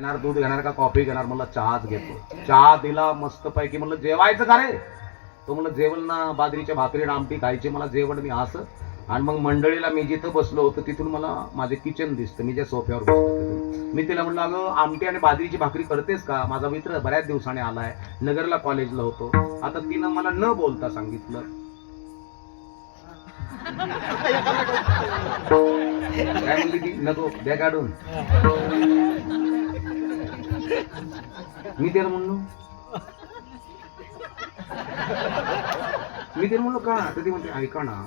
घेणार दूध घेणार का कॉफी घेणार? म्हणलं चहाच घेतो. चहा दिला मस्त पैकी म्हणलं जेवायचं का रे? तो म्हणलं जेवण ना बाजरीच्या भाकरी आमटी खायची मला जेवण मी असं. आणि मग मंडळीला मी जिथं बसलो होतो तिथून मला माझे किचन दिसतं. मी ज्या सोफ्यावर बसतो मी तिला म्हणलं अगं आमटी आणि बाजरीची भाकरी करतेस का? माझा मित्र बऱ्याच दिवसाने आलाय. नगरला कॉलेजला होतो. आता तिनं मला न बोलता सांगितलं. काय म्हणली ती? नको द्या काढून मी त्याला म्हणलो. मी त्याला म्हणलो का? तर ते म्हणते ऐका ना.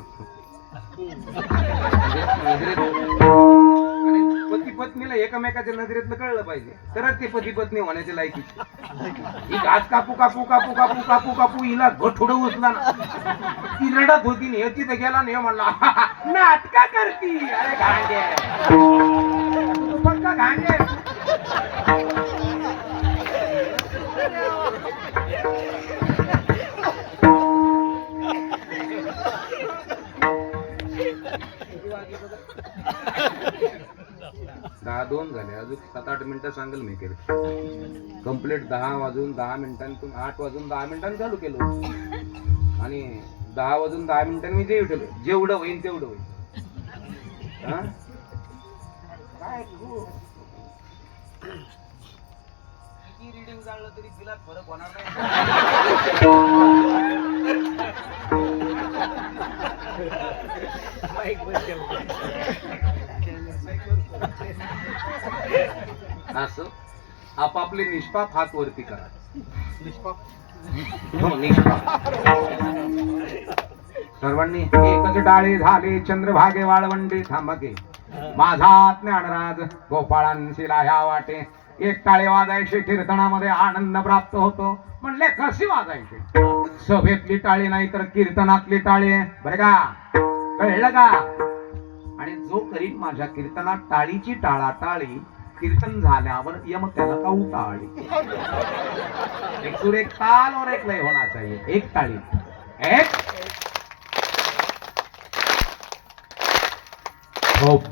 पती पत्नीला एकमेकाच्या नजरेतलं कळलं पाहिजे. तरच ते पती पत्नी होण्याच्या लायकी. ही घास कापू कापू कापू कापू कापू कापू हिला गोठुड उचला ना ती रडत होती नाही तिथं गेला नाही म्हणला नाटका करती. अरे घांडे पक्का घांडे दहा दोन झाले अजून सात आठ मिनिटं सांगेल मी केलं. कंप्लीट दहा वाजून दहा मिनिटांतून आठ वाजून दहा मिनिटांनी चालू केलं. आणि दहा वाजून दहा मिनिटांनी मी जेव ठेवलं जेवढं होईल तेवढं होईल काय जाळलं तरी तिला फरक होणार नाही असं? आपापले निष्पाप हात वरती करा. हो, निष्पाप. सर्वांनी एकच डाळे झाले चंद्रभागे वाळवंडे थांबके. माझा ज्ञानराज गोपाळांशी ह्या वाटे. एक टाळे वाजायचे कीर्तनामध्ये आनंद प्राप्त होतो. म्हणले कशी वाजायचे? सभेतली टाळी नाही तर कीर्तनातली टाळी बरे का? कळलं का? आणि जो करीन माझ्या कीर्तनात टाळीची टाळा टाळी कीर्तन झाल्यावर यम त्याला काऊ टाळी एक सूर एक ताल और एक लय होना चाहिए एक टाळी. एक. हो,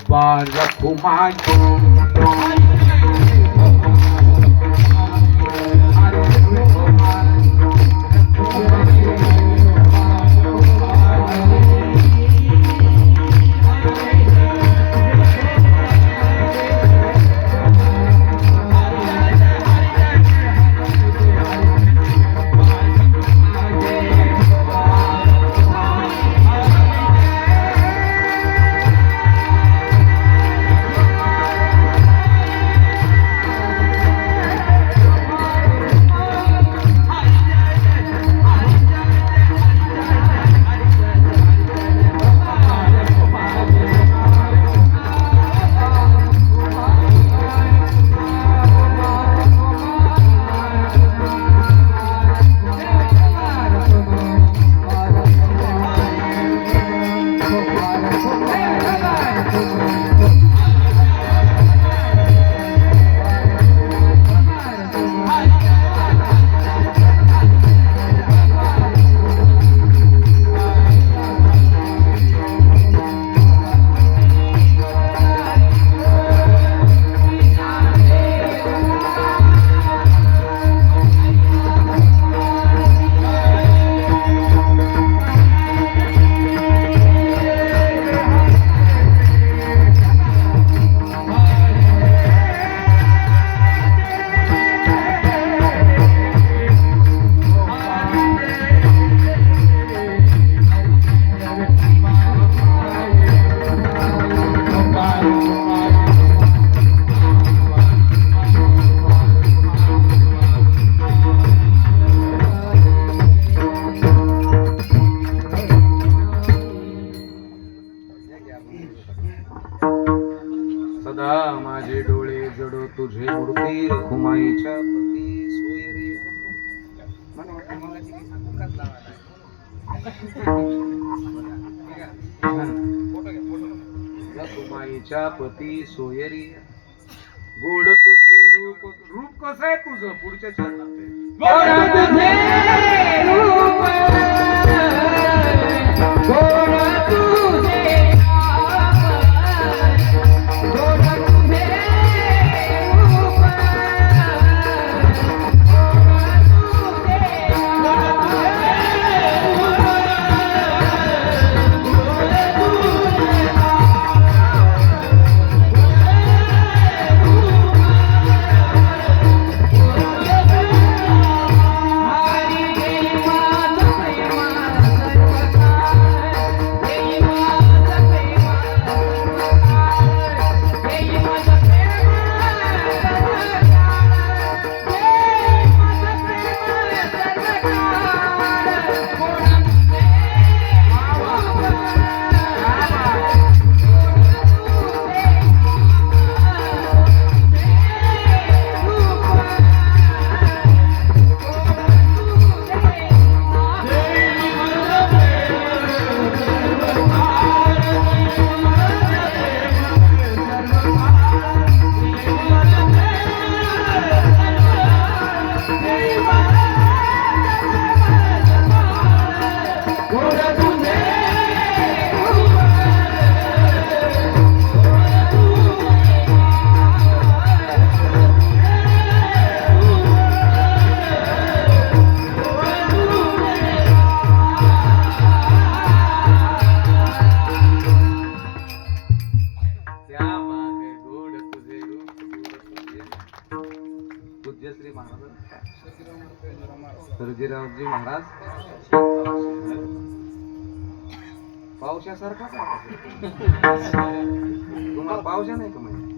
रखू सदा माईच्या पती सोयरी. गोड तुझे रूप रूप कसं आहे तुझं? पुढच्या चरणात सर्जीरावजी महाराज. पावसासारखा तुम्हाला पावसा नाही का माहिती?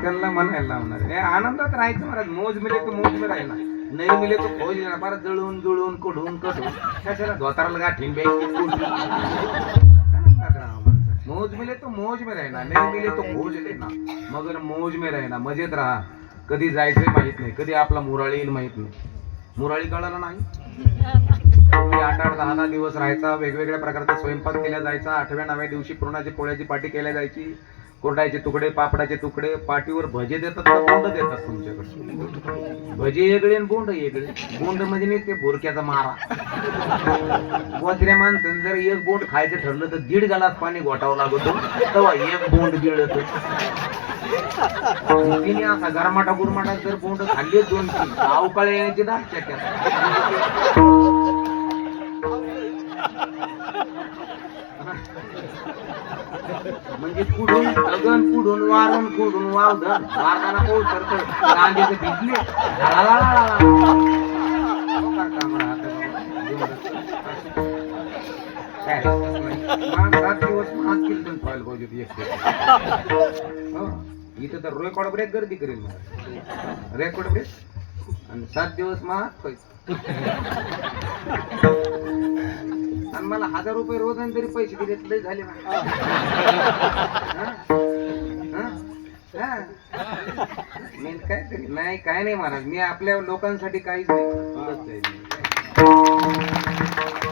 त्यांना म्हणायला लावणार हे आनंदात राहायचं महाराज. मोज मिले तर मोज में राहिला. नाही मिले तर खोज येणार जळून जुळून कुठून कडून कशाला धोताराला गाठीन बॅग मौज मिले तो मौज में रहना नहीं मिले तो खोज लेना मगर मौज में रहना मजेत राहा। कधी जायचंय माहीत नाही कधी आपला मुराळी येईल माहीत नाही. मुराळी कळाला नाही? आठ आठ दहा दहा दिवस राहायचा वेगवेगळ्या प्रकारचा स्वयंपाक केला जायचा आठव्या नव्या दिवशी पुरणाची पोळ्याची पाटी केल्या जायची कोरडायचे तुकडे पापडाचे तुकडे पाटीवर भजे देतात का बोंड देतात तुमच्याकडे? भजे वेगळे आणि बोंड वेगळे बोंड म्हणजे नाही ते भुरक्याचा मारा. वजऱ्या माणसं जर एक बोंड खायचं ठरलं तर दीड ग्लास पाणी गोठावं लागतो. तेव्हा एक बोंड गिळत तिने असा गरमाटा गुरमाटा जर बोंड खाल्ली दोन तीन अवकाळी येण्याची दाट इथं तर रेकॉर्ड ब्रेक गर्दी करेल मला रेकॉर्ड ब्रेक आणि सात दिवस महाग पैसे आणि मला हजार रुपये रोज आणि तरी पैसे दिले झाले ना काय तरी. नाही काय नाही महाराज. मी आपल्या लोकांसाठी काहीच नाही.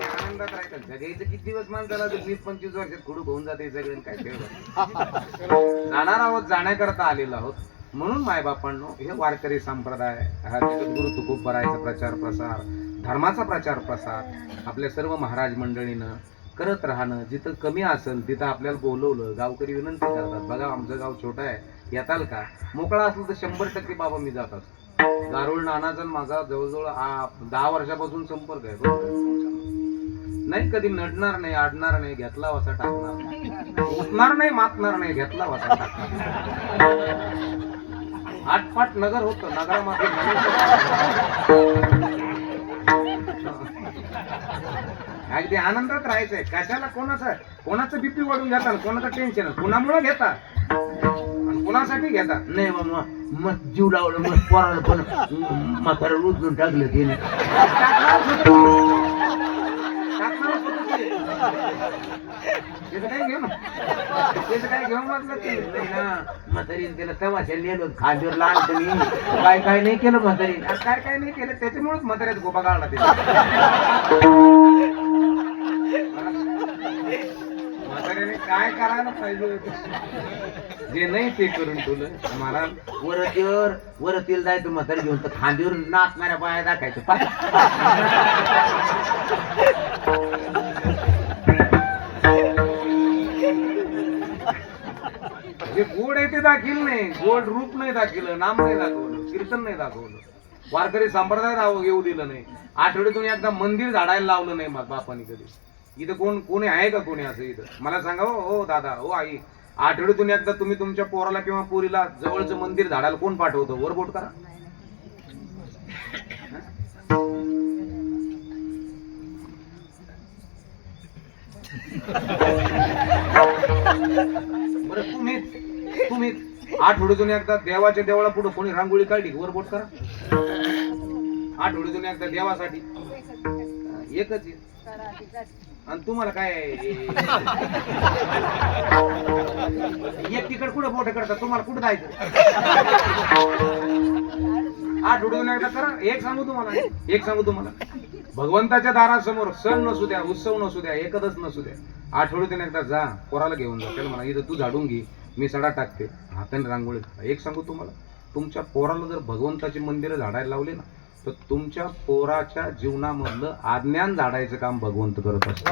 आनंदात राहायचं जगायचं किती दिवस माणसाला तर वीस पंचवीस वर्षात खुडूक होऊन जाते सगळं काय ठेवलं जाणार आहोत जाण्याकरता आलेलो आहोत. म्हणून मायबापांनो हे वारकरी संप्रदाय हा गुरु तुकोबरायचा प्रचार प्रसार धर्माचा प्रचार प्रसार आपल्या सर्व महाराज मंडळीनं करत राहणं जिथं कमी असेल तिथं आपल्याला बोलवलं गावकरी विनंती करतात. बघा आमचं गाव छोटं आहे. येताल का? मोकळा असलं तर शंभर टक्के बाबा मी जात असतो गारुळ नानाचा माझा जवळजवळ दहा वर्षापासून संपर्क आहे. नाही कधी नडणार नाही आडणार नाही घेतला वसा टाकणार नाही. उठणार नाही मातणार नाही घेतला वसा टाकणार आटपाट नगर होत नगरामध्ये अगदी आनंदात राहायचंय. कशाला कोणाचं कोणाचं बीपी वाढून घेता कोणाचं टेन्शन कुणामुळे घेता? कुणासाठी घेता नाही बाबा मग जीव लावलं मग पोराला पण म्हातारा उचलून टाकलं तिने. टाकणारच होतं ते. त्याचं काय घेऊन काय घेऊन म्हटलं ते नाही ना म्हातारीने त्याला तमाशा नेलो खांद्यावर लहानपणी काय काय नाही केलं म्हातारीने काय काय नाही केलं त्याच्यामुळेच म्हाताऱ्यात गोपा काढला ते म्हाताऱ्याने काय करायला पाहिजे? जे नाही ते करून ठेवलं. मला वरतीवर वरतील जायचं म्हातारी घेऊन तर खांदीवर नाचणाऱ्या बाया दाखायचं पाय. जे गोड आहे ते दाखील नाही. गोड रूप नाही दाखिलं नाम नाही दाखवलं कीर्तन नाही दाखवलं. वारकरी संप्रदाय राहू येऊ दिलं नाही. आठवड्यातून एकदा मंदिर झाडायला लावलं नाही मग बापानी कधी. इथं कोण कोणी आहे का कोणी असं इथं? मला सांगा हो हो दादा हो आई. आठवड्यातून एकदा तुम्ही तुमच्या पोराला किंवा पोरीला जवळचं मंदिर झाडायला कोण पाठवतो? वर बोट करा. बरं तुम्ही तुम्ही आठवड्यातून एकदा देवाच्या देवळा पुढे कोणी रांगोळी काढली वर बोट करा. आठवड्यातून एकदा देवासाठी. एकच. आणि तुम्हाला काय? एक तिकड कुठं बोट करतात तुम्हाला कुठं जायचं? आठवड्यातून एकदा करा. एक सांगू तुम्हाला. एक सांगू तुम्हाला. भगवंताच्या दारासमोर सण नसू द्या उत्सव नसू द्या एकच नसू द्या. आठवड्यातून एकदा जा पोराला घेऊन जा. त्याला म्हणा इथं तू झाडून घे मी सडा टाकते. हाताने रांगोळी. एक सांगू तुम्हाला. तुमच्या पोराला जर भगवंताची मंदिरं झाडायला लावले ना तर तुमच्या पोराच्या जीवनामधलं आज्ञान झाडायचं काम भगवंत करत असतो.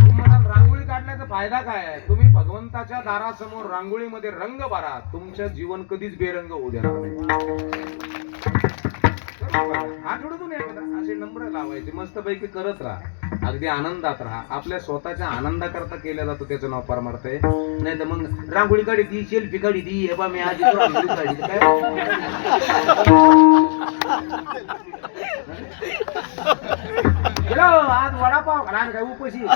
तुम्हाला रांगोळी काढण्याचा फायदा काय आहे? तुम्ही भगवंताच्या दारासमोर रांगोळीमध्ये रंग भरा. तुमचं जीवन कधीच बेरंग होऊ देणार नाही. आठवड्यातून एकदा असे नंबर लावायचे मस्तपैकी करत राहा. अगदी आनंदात राहा. आपल्या स्वतःच्या आनंदाकरता केला जातो त्याचं नाव परमार्थ आहे. नाही तर मग रांगोळी काढी ती सेल्फी काढी ती हे बा मी आज रांगोळी काय? आज वडापाव खाला काय उपशी?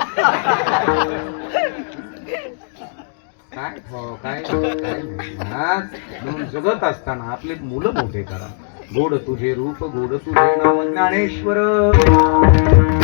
हो, काय? काय? काय? जगत असताना आपले मुलं मोठे करा. गोड तुझे रूप गोड तुझे नाव ज्ञानेश्वर।